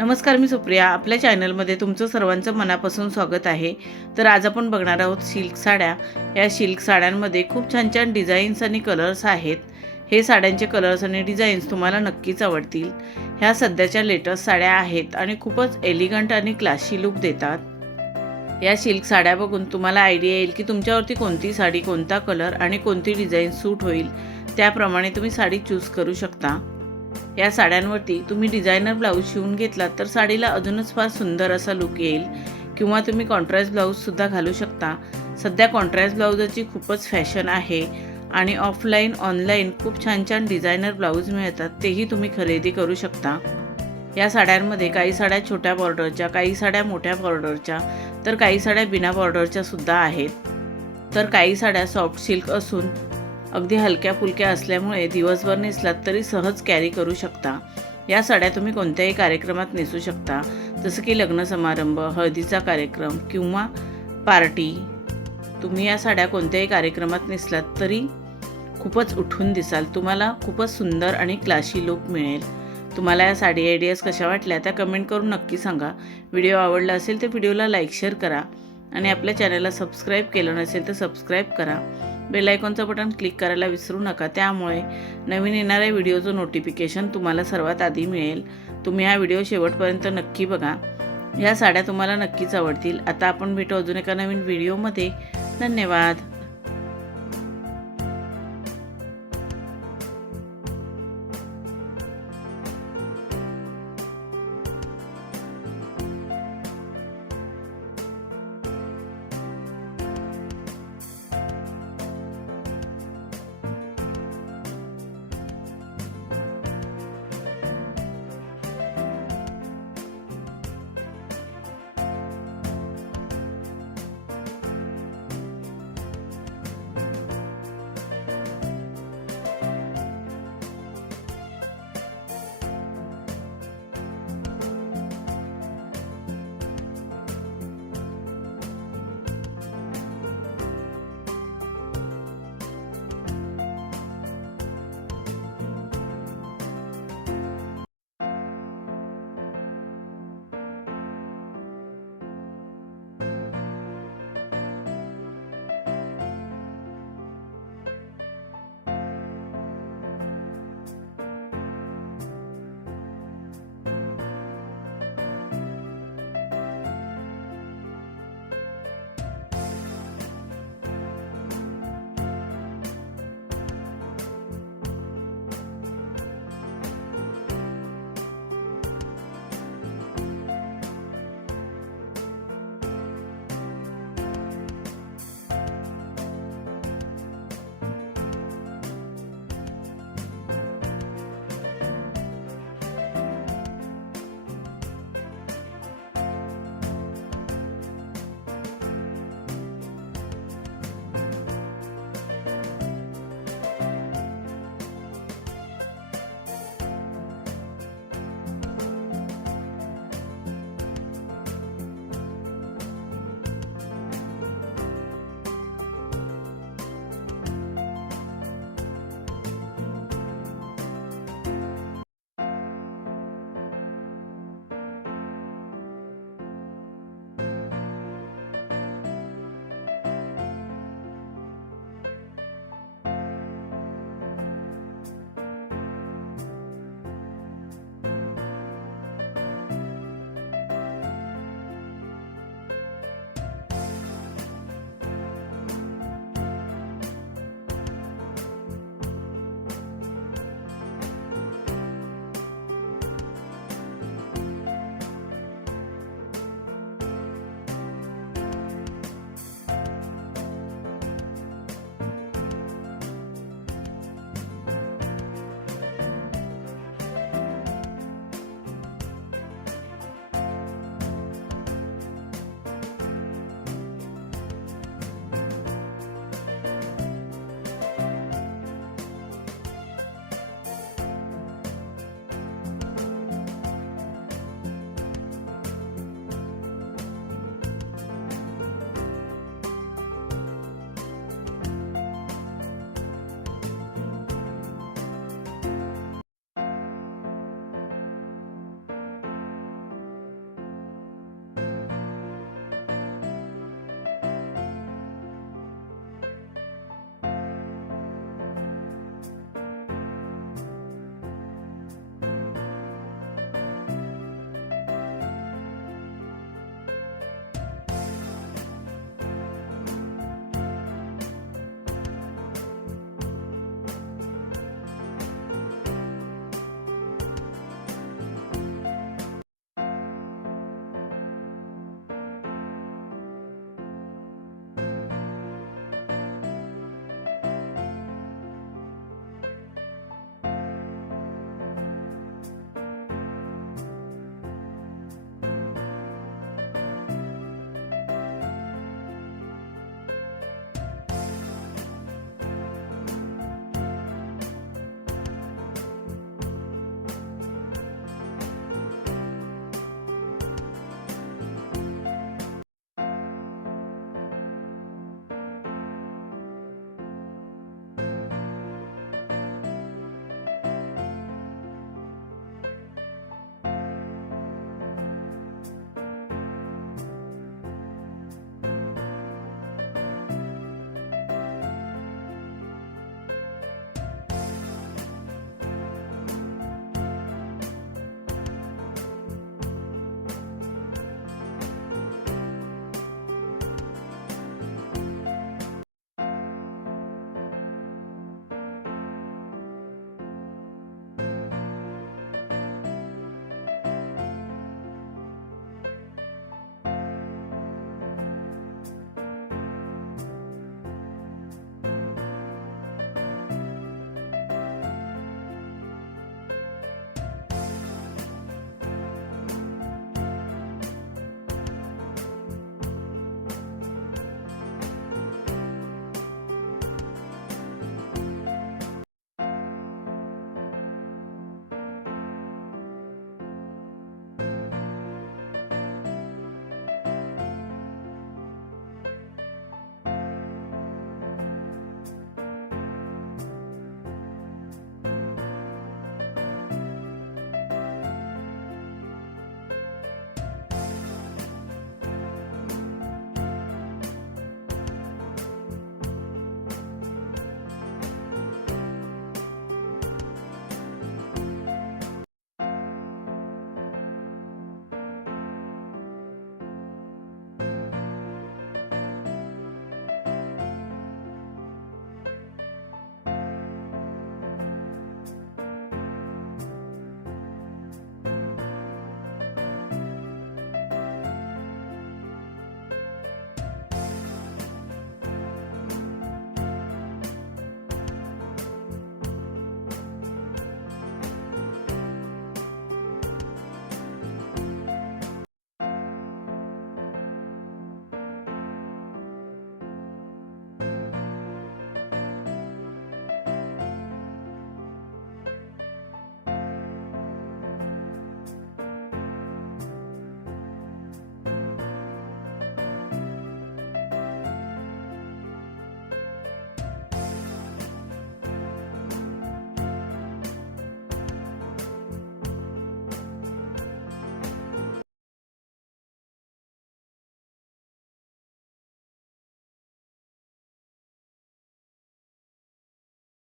नमस्कार, मी सुप्रिया. आपल्या चॅनलमध्ये तुमचं सर्वांचं मनापासून स्वागत आहे. तर आज आपण बघणार आहोत सिल्क साड्या. या सिल्क साड्यांमध्ये खूप छान छान डिझाईन्स आणि कलर्स आहेत. हे साड्यांचे कलर्स आणि डिझाईन्स तुम्हाला नक्कीच आवडतील. ह्या सध्याच्या लेटेस्ट साड्या आहेत आणि खूपच एलिगंट आणि क्लासी लुक देतात. या सिल्क साड्या बघून तुम्हाला आयडिया येईल की तुमच्यावरती कोणती साडी, कोणता कलर आणि कोणती डिझाईन सूट होईल. त्याप्रमाणे तुम्ही साडी चूज करू शकता. या साड्यांवरती तुम्ही डिझायनर ब्लाऊज शिवून घेतलात तर साडीला अजूनच फार सुंदर असा लुक येईल. किंवा तुम्ही कॉन्ट्रास्ट ब्लाऊजसुद्धा घालू शकता. सध्या कॉन्ट्रास्ट ब्लाऊजची खूपच फॅशन आहे आणि ऑफलाईन ऑनलाईन खूप छान छान डिझायनर ब्लाऊज मिळतात, तेही तुम्ही खरेदी करू शकता. या साड्यांमध्ये काही साड्या छोट्या बॉर्डरच्या, काही साड्या मोठ्या बॉर्डरच्या, तर काही साड्या बिना बॉर्डरच्या सुद्धा आहेत. तर काही साड्या सॉफ्ट सिल्क असून अगदी हलक्या फुलक्या असल्यामुळे दिवसभर नेसलात तरी सहज कॅरी करू शकता. या साड्या तुम्ही कोणत्याही कार्यक्रमात नेसू शकता, जसं की लग्न समारंभ, हळदीचा कार्यक्रम किंवा पार्टी. तुम्ही या साड्या कोणत्याही कार्यक्रमात नेसलात तरी खूपच उठून दिसाल. तुम्हाला खूपच सुंदर आणि क्लासी लुक मिळेल. तुम्हाला या साडी आयडियाज कशा वाटल्या त्या कमेंट करून नक्की सांगा. व्हिडिओ आवडला असेल तर व्हिडिओला लाईक शेअर करा आणि आपल्या चॅनलला सबस्क्राईब केलं नसेल तर सबस्क्राईब करा. बेल आयकॉनचं बटन क्लिक करायला विसरू नका. त्यामुळे नवीन येणाऱ्या व्हिडिओचं नोटिफिकेशन तुम्हाला सर्वात आधी मिळेल. तुम्ही हा व्हिडिओ शेवटपर्यंत नक्की बघा. ह्या साड्या तुम्हाला नक्कीच आवडतील. आता आपण भेटू अजून एका नवीन व्हिडिओमध्ये. धन्यवाद.